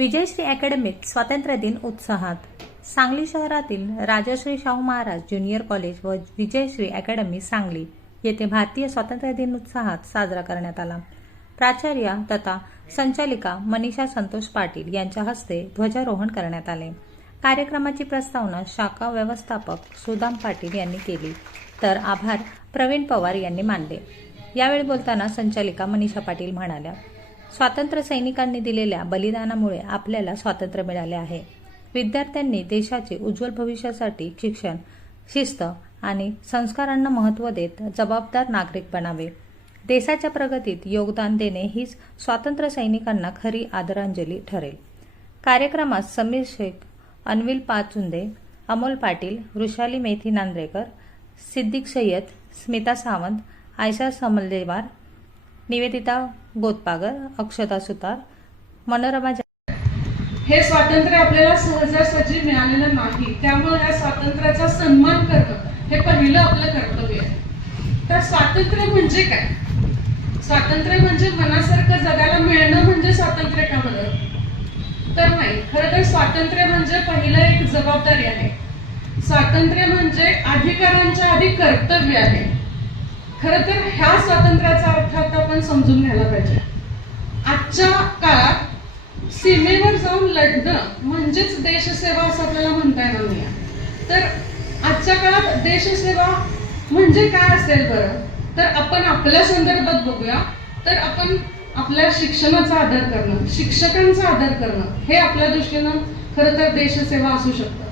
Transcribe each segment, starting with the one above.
विजयश्री अकॅडमीत स्वातंत्र्य दिन उत्साहात. सांगली शहरातील राजश्री शाहू महाराज ज्युनियर कॉलेज व विजयश्री अकॅडमी सांगली येथे भारतीय स्वातंत्र्य दिन उत्साहात साजरा करण्यात आला. प्राचार्य तथा संचालिका मनीषा संतोष पाटील यांच्या हस्ते ध्वजारोहण करण्यात आले. कार्यक्रमाची प्रस्तावना शाखा व्यवस्थापक सुदाम पाटील यांनी केली, तर आभार प्रवीण पवार यांनी मानले. यावेळी बोलताना संचालिका मनीषा पाटील म्हणाल्या, स्वातंत्र्य सैनिकांनी दिलेल्या बलिदानामुळे आपल्याला स्वातंत्र्य मिळाले आहे. विद्यार्थ्यांनी देशाचे उज्ज्वल भविष्यासाठी शिक्षण, शिस्त आणि संस्कारांना महत्त्व देत जबाबदार नागरिक बनावे. देशाच्या प्रगतीत योगदान देणे हीच स्वातंत्र्य सैनिकांना खरी आदरांजली ठरेल. कार्यक्रमात समीर शेख, अन्विल पाचुंदे, अमोल पाटील, वृषाली मेथी नांद्रेकर, सिद्दीक सय्यद, स्मिता सावंत, आयशा समलदेवार, निवेदिता गोतपागर, अक्षता सुतार, मनोरमा. हे स्वातंत्र्य आपल्याला सहजासहजी मिळालेलं नाही, त्यामुळे या स्वातंत्र्याचा सन्मान करणं हे पहिलं आपलं कर्तव्य आहे. तर स्वातंत्र्य म्हणजे काय? स्वातंत्र्य म्हणजे मनासारखं जगायला मिळणं म्हणजे स्वातंत्र्य का बरं? तर नाही. खरं तर स्वातंत्र्य म्हणजे पहिलं एक जबाबदारी आहे. स्वातंत्र्य म्हणजे अधिकारांच्या आधी कर्तव्य आहे. खरं तर ह्या स्वातंत्र्याचा अर्थ आता आपण समजून घ्यायला पाहिजे. आजच्या काळात सीमेवर जाऊन लढणं म्हणजेच देशसेवा असं आपल्याला म्हणता येणार नाही. तर आजच्या काळात देशसेवा म्हणजे काय असेल बरं? तर आपण आपल्या संदर्भात बघूया, तर आपण आपल्या शिक्षणाचा आदर करणं, शिक्षकांचा आदर करणं हे आपल्या दृष्टीनं खरं तर देशसेवा असू शकतं.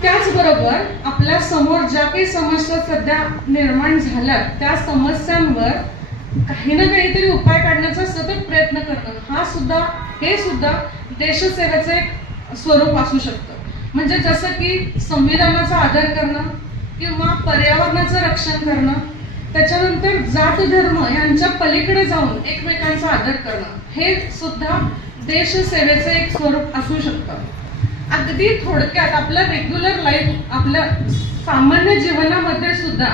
त्याचबरोबर आपल्या समोर ज्या काही समस्या सध्या निर्माण झाल्यात त्या समस्यांवर काही ना काहीतरी उपाय काढण्याचा सतत प्रयत्न करणं हे सुद्धा देशसेवेचे एक स्वरूप असू शकतं. म्हणजे जसं की संविधानाचा आदर करणं किंवा पर्यावरणाचं रक्षण करणं, त्याच्यानंतर जात धर्म यांच्या पलीकडे जाऊन एकमेकांचा आदर करणं हे सुद्धा देशसेवेचे एक स्वरूप असू शकतं. अगदी थोडक्यात आपल्या रेग्युलर लाईफ, आपल्या सामान्य जीवनामध्ये सुद्धा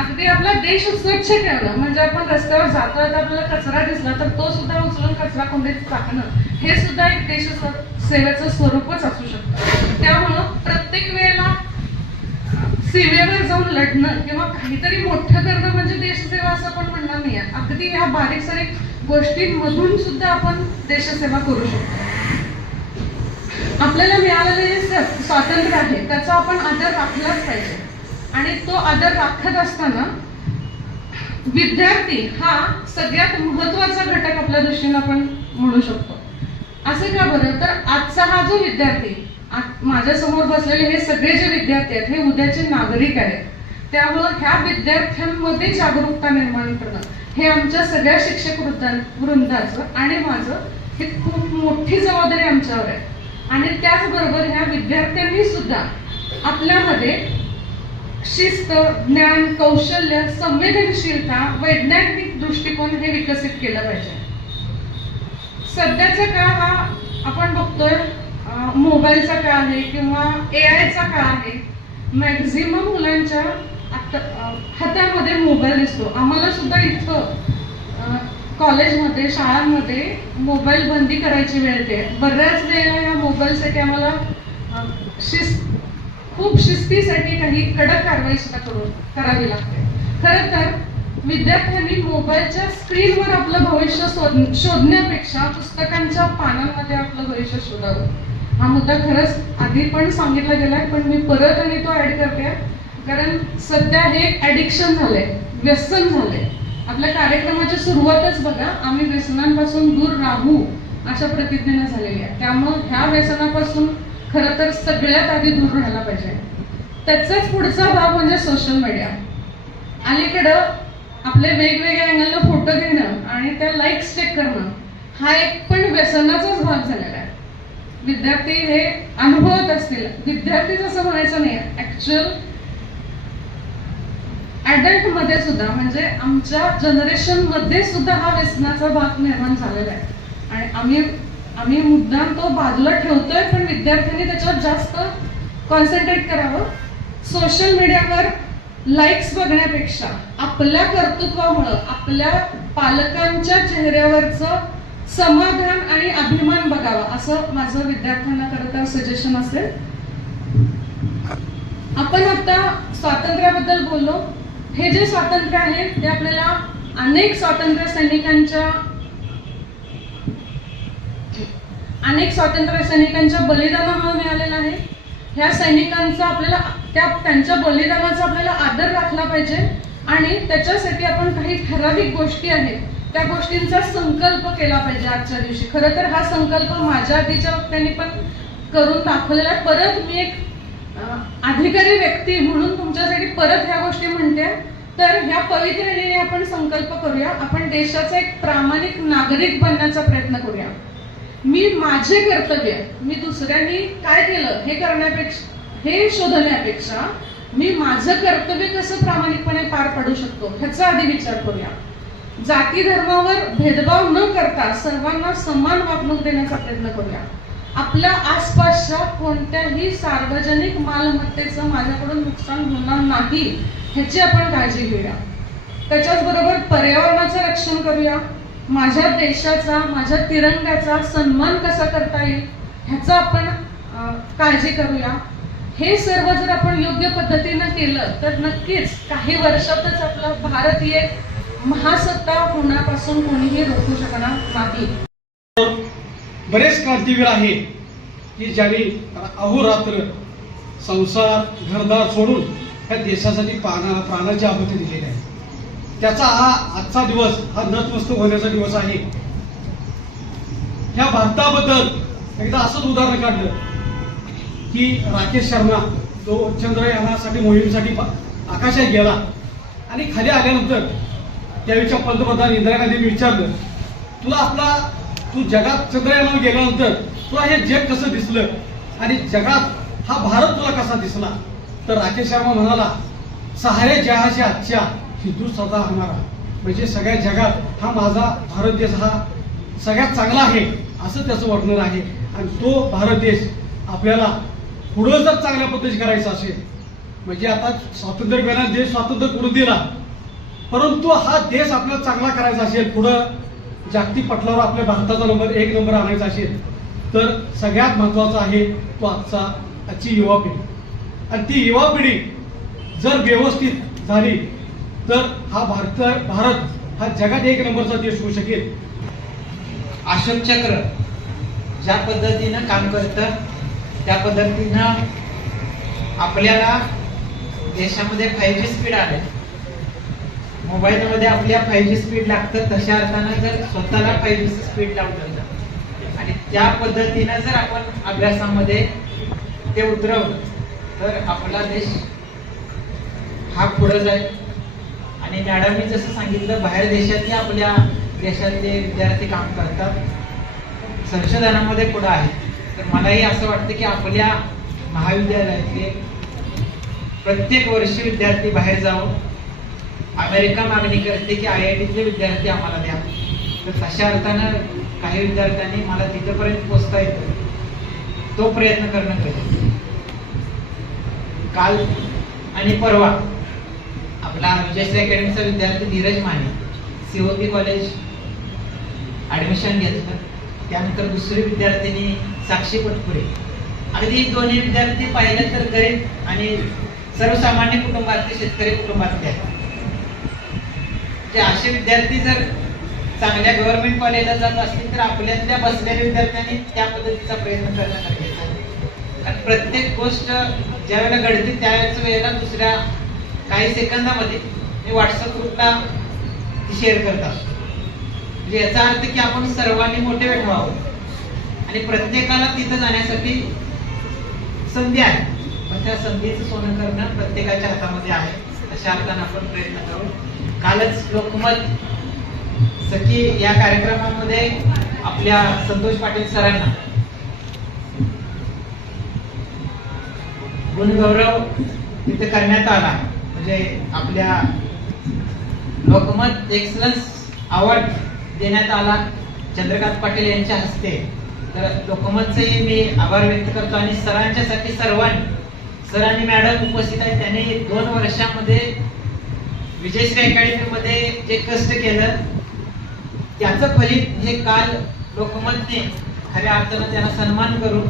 अगदी आपला देश स्वच्छ ठेवणं म्हणजे आपण रस्त्यावर जातो तर आपल्याला कचरा दिसला तर तो सुद्धा उचलून कचरा कुंडीत टाकणं हे सुद्धा एक देशसेवेचं स्वरूपच असू शकतं. त्यामुळं प्रत्येक वेळेला सीमेवर जाऊन लढणं किंवा काहीतरी मोठं करणं म्हणजे देशसेवा असं आपण म्हणणार नाही. अगदी ह्या बारीक सारीक गोष्टींमधून सुद्धा आपण देशसेवा करू शकतो. आपल्याला मिळालेले जे स्वातंत्र्य आहे त्याचा आपण आदर राखलाच पाहिजे. आणि तो आदर राखत असताना विद्यार्थी हा सगळ्यात महत्वाचा घटक आपल्या दृष्टीने आपण म्हणू शकतो. असं का बरं? तर आजचा हा जो विद्यार्थी, माझ्या समोर बसलेले हे सगळे जे विद्यार्थी आहेत हे उद्याचे नागरिक आहेत. त्यामुळे ह्या विद्यार्थ्यांमध्ये जागरूकता निर्माण करणं हे आमच्या सगळ्या शिक्षक वृंदाचं आणि माझं हे खूप मोठी जबाबदारी आमच्यावर आहे. आणि त्याचबरोबर ह्या विद्यार्थ्यांनी सुद्धा आपल्यामध्ये शिस्त, ज्ञान, कौशल्य, संवेदनशीलता, वैज्ञानिक दृष्टिकोन हे विकसित केलं पाहिजे. सध्याचा काळ हा आपण बघतोय मोबाईलचा काळ आहे किंवा AI चा काळ आहे. मॅक्झिमम मुलांच्या हातामध्ये मोबाईल दिसतो. आम्हाला सुद्धा इथं कॉलेजमध्ये, शाळांमध्ये मोबाईल बंदी करायची वेळ येते. बऱ्याच वेळेला या मोबाईलसाठी आम्हाला खूप शिस्तीसाठी काही कडक कारवाई सुद्धा करावी लागते. खरं तर विद्यार्थ्यांनी मोबाईलच्या स्क्रीनवर आपलं भविष्य शोधण्यापेक्षा पुस्तकांच्या पानांमध्ये आपलं भविष्य शोधावं. हा मुद्दा खरंच आधी पण सांगितला गेलाय, पण मी परत आणि तो ऍड करते कारण सध्या हे ऍडिक्शन झालंय, व्यसन झालंय. आपल्या कार्यक्रमाची सुरुवातच बघा, आम्ही व्यसनांपासून दूर राहू अशा प्रतिज्ञेनं झालेली आहे. त्यामुळे ह्या व्यसनापासून खरं तर सगळ्यात आधी दूर राहायला पाहिजे. त्याचाच पुढचा भाग म्हणजे सोशल मीडिया. अलीकडं आपले वेगवेगळ्या अँगलनं फोटो घेणं आणि त्या लाईक्स चेक करणं हा एक पण व्यसनाचाच भाग झालेला आहे. विद्यार्थी हे अनुभवत असतील, विद्यार्थीच असं म्हणायचं नाही, ऍक्च्युअल ऍडल्ट मध्ये सुद्धा म्हणजे आमच्या जनरेशन मध्ये सुद्धा हा व्यसनाचा भाग निर्माण झालेला आहे. आणि आम्ही मुद्दाम तो बाजूला ठेवतोय, पण विद्यार्थ्यांनी त्याच्यावर जास्त कॉन्सन्ट्रेट करावं. सोशल मीडियावर लाईक्स बघण्यापेक्षा आपल्या कर्तृत्वामुळं, आपल्या पालकांच्या चेहऱ्यावरचं समाधान आणि अभिमान बघावा, असं माझं विद्यार्थ्यांना खरं तर सजेशन असेल. आपण आता स्वातंत्र्याबद्दल बोललो. हे जे स्वातंत्र्य आहे ते आपल्याला अनेक स्वातंत्र्य सैनिकांच्या बलिदानामुळे मिळालेलं आहे. ह्या सैनिकांचा आपल्याला त्यांच्या बलिदानाचा आपल्याला आदर राखला पाहिजे आणि त्याच्यासाठी आपण काही ठराविक गोष्टी आहेत त्या गोष्टींचा संकल्प केला पाहिजे आजच्या दिवशी. खरं तर हा संकल्प माझ्या आधीच्या वक्त्यांनी पण करून दाखवलेला आहे. परत मी एक अधिकारी व्यक्ती म्हणून तुमच्यासाठी परत ह्या गोष्टी म्हणते. तर ह्या पवित्र आपण संकल्प करूया, आपण देशाचा एक प्रामाणिक नागरिक बनण्याचा प्रयत्न करूया. मी माझे कर्तव्य मी दुसऱ्यांनी काय केलं हे शोधण्यापेक्षा मी माझं कर्तव्य कसं प्रामाणिकपणे पार पाडू शकतो ह्याचा आधी विचार करूया. जाती धर्मावर भेदभाव न करता सर्वांना समान वागणूक देण्याचा प्रयत्न करूया. आपल्या आसपासच्या कोणत्याही सार्वजनिक मालमत्तेचं माझ्याकडून नुकसान होणार नाही ह्याची आपण काळजी घेऊया. त्याच्याच बरोबर पर्यावरणाचं रक्षण करूया. माझ्या देशाचा माझ्या तिरंग्याचा सन्मान कसा करता येईल ह्याचा आपण काळजी करूया. हे सर्व जर आपण योग्य पद्धतीनं केलं तर नक्कीच काही वर्षातच आपला भारत ही एक महासत्ता होण्यापासून कोणीही रोखू शकणार नाही. बरेच क्रांतीवीर आहेत की ज्यांनी अहोरात्र संसार घरदार सोडून या देशासाठी प्राणाची आहुती दिलेली आहे. त्याचा हा आजचा दिवस हा नतमस्तक होण्याचा दिवस आहे. ह्या भारताबद्दल एकदा असंच उदाहरण काढलं की राकेश शर्मा जो चंद्रयानासाठी मोहिमेसाठी आकाशात गेला आणि खाली आल्यानंतर त्यावेळीच्या पंतप्रधान इंदिरा गांधींनी विचारलं, तू जगात चंद्रयानावर गेल्यानंतर तुला हे जग कसं दिसलं आणि जगात हा भारत तुला कसा दिसला? तर राकेश शर्मा म्हणाला, सहारे जहाचे अच्छा हिंदुस्तान हमारा, म्हणजे सगळ्या जगात हा माझा भारत देश हा सगळ्यात चांगला आहे असं त्याचं वर्णन आहे. आणि तो भारत देश आपल्याला पुढं जर चांगल्या पद्धती करायचा असेल, म्हणजे आता स्वातंत्र्य मिळाला देश स्वातंत्र्य करून दिला, परंतु हा देश आपल्याला चांगला करायचा असेल, पुढं जागतिक पटलावर आपल्या भारताचा एक नंबर आणायचा असेल तर सगळ्यात महत्वाचा आहे तो आजची युवा पिढी. आणि ती युवा पिढी जर व्यवस्थित झाली तर हा भारत हा जगात एक नंबरचा देश होऊ शकेल. अशोक चक्र ज्या पद्धतीनं काम करतं त्या पद्धतीनं आपल्याला देशामध्ये 5G स्पीड आले. मोबाईलमध्ये आपल्या 5G स्पीड लागतं, तशा अर्थानं जर स्वतःला 5G स्पीड लावलं आणि त्या पद्धतीनं जर आपण अभ्यासामध्ये ते उतरवलं तर आपला देश हा पुढे जाईल. आणि मॅडमनी जसं सांगितलं, बाहेर देशातही आपल्या देशातले विद्यार्थी काम करतात, संशोधनामध्ये पुढे आहेत. तर मलाही असं वाटतं की आपल्या महाविद्यालयातले प्रत्येक वर्षी विद्यार्थी बाहेर जाऊन अमेरिका मागणी करते की IITतले विद्यार्थी आम्हाला द्या. तर तशा अर्थानं काही विद्यार्थ्यांनी मला तिथपर्यंत पोहोचता येतो तो प्रयत्न करणं गरजेचं. काल आणि परवा आपला विजयश्री अकॅडमीचा विद्यार्थी Dheeraj Mane COP college admission घेतलं. त्यानंतर दुसरी विद्यार्थिनी साक्षी पटपुरे. अगदी दोन्ही विद्यार्थी पाहिलं तर गरीब आणि सर्वसामान्य कुटुंबातले शेतकरी कुटुंबातले आहेत. असे विद्यार्थी जर चांगल्या गव्हर्नमेंट कॉलेजला जात असतील तर आपल्यातल्या बसलेल्या विद्यार्थ्यांनी त्या पद्धतीचा प्रयत्न करणं गरजेचं आहे. कारण प्रत्येक गोष्ट ज्या वेळेला घडते त्याच वेळेला दुसऱ्या काही सेकंदामध्ये मी व्हॉट्सअप ग्रुपला ती शेअर करत असतो. म्हणजे याचा अर्थ की आपण सर्वांनी मोटिवेट व्हावं आणि प्रत्येकाला तिथं जाण्यासाठी संधी आहे, पण त्या संधीचं सोनं करणं प्रत्येकाच्या हातामध्ये आहे. अशा अर्थानं आपण प्रयत्न करू. कालच लोकमत सखी या कार्यक्रमामध्ये आपल्या संतोष पाटील सरांना गुणगौरव तिथे करण्यात आला. म्हणजे आपल्या लोकमत एक्सलन्स अवॉर्ड देण्यात आला चंद्रकांत पाटील यांच्या हस्ते. तर लोकमतचेही मी आभार व्यक्त करतो. आणि सरांच्यासाठी सर आणि मॅडम उपस्थित आहेत, त्यांनी 2 वर्षामध्ये विजयश्री अकॅडमीमध्ये जे कष्ट केलं त्याचं फलित हे काल लोकमतने खऱ्या अर्थानं त्यांना सन्मान करून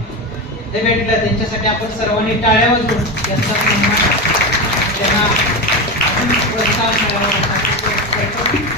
हे भेटलं, त्यांच्यासाठी आपण सर्वांनी टाळ्या वाजवून त्यांचा सन्मान, त्यांना अजून प्रोत्साहन मिळावं